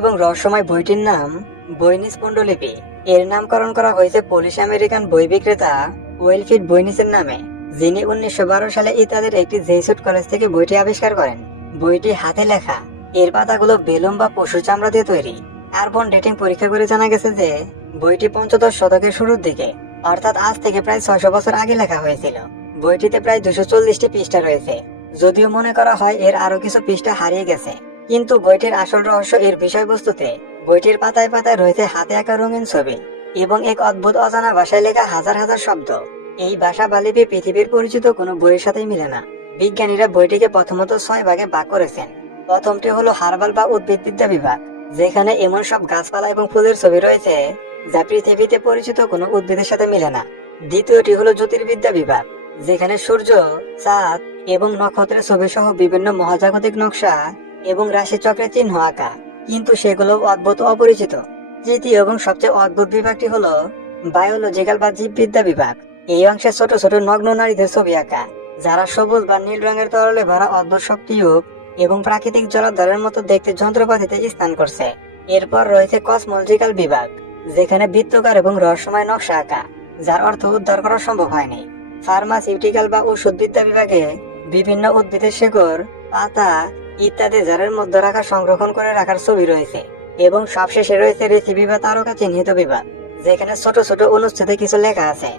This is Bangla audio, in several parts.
এবং রহস্যময় বইটির নাম বইনিস পান্ডুলিপি। এর নামকরণ করা হয়েছে পোলিশ আমেরিকান বই বিক্রেতা উইলফ্রিড বইনিসের নামে, যিনি 1912 সালে ইতালির একটি জেসুইট কলেজ থেকে বইটি আবিষ্কার করেন। বইটি হাতে লেখা, এর পাতাগুলো বেলুন বা পশুর চামড়া দিয়ে তৈরি। কার্বন ডেটিং পরীক্ষা করে জানা গেছে যে বইটি পঞ্চদশ শতকের শুরুর দিকে, অর্থাৎ আজ থেকে প্রায় 600 বছর আগে লেখা হয়েছিল। বইটিতে প্রায় 240টি পৃষ্ঠা রয়েছে, যদিও মনে করা হয় এর আরো কিছু পৃষ্ঠা হারিয়ে গেছে। কিন্তু বইটির আসল রহস্য এর বিষয়বস্তুতে। বইটির পাতায় পাতায় রয়েছে হাতে আঁকা রঙিন ছবি এবং এক অদ্ভুত অজানা ভাষায় লেখা হাজার হাজার শব্দ। এই ভাষা বা লিপি পৃথিবীর পরিচিত কোনো বইয়ের সাথেই মিলে না। বিজ্ঞানীরা বইটিকে প্রথমত 6 ভাগে ভাগ করেছেন। প্রথমটি হলো হার্বাল বা উদ্ভিদবিদ্যা বিভাগ, যেখানে এমন সব গাছপালা এবং ফুলের ছবি রয়েছে যা পৃথিবীতে পরিচিত কোনো উদ্ভিদের সাথে মিলে না। দ্বিতীয়টি হলো জ্যোতির্বিদ্যা বিভাগ, যেখানে সূর্য, চাঁদ এবং নক্ষত্রের ছবি সহ বিভিন্ন মহাজাগতিক নকশা এবং রাশিচক্রের চিহ্ন আঁকা, কিন্তু সেগুলো অদ্ভুত অপরিচিত। তৃতীয় এবং সবচেয়ে অদ্ভুত বিভাগটি হলো বায়োলজিক্যাল বা জীববিদ্যা বিভাগ। এই অংশে ছোট ছোট নগ্ন নারীদের ছবি আঁকা, যারা সবুজ বা নীল রঙের তরলে ভরা অদ্ভুত শক্তিযুগ এবং প্রাকৃতিক জলাধারের মতো দেখতে যন্ত্রপাতিতে স্নান করছে। এরপর রয়েছে কসমোলজিক্যাল বিভাগ, যেখানে বৃত্তাকার এবং রহস্যময় নকশা আঁকা, যার অর্থ উদ্ধার করা সম্ভব হয়নি। ফার্মাসিউটিক্যাল বা ঔষধবিদ্যা বিভাগে বিভিন্ন উদ্ভিদের শেকড়, পাতা ইত্যাদি জারের মধ্যে রাখা সংরক্ষণ করে রাখার ছবি রয়েছে। এবং সবশেষে রয়েছে রেসিপি বা তারকা চিহ্নিত বিভাগ, যেখানে ছোট ছোট অনুচ্ছেদে কিছু লেখা আছে,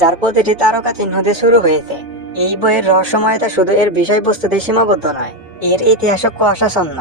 যার প্রতিটি তারকা চিহ্ন দিয়ে শুরু হয়েছে। এই বইয়ের রহস্যময়তা শুধু এর বিষয়বস্তুতে সীমাবদ্ধ নয়, এর ইতিহাসও অসামান্য।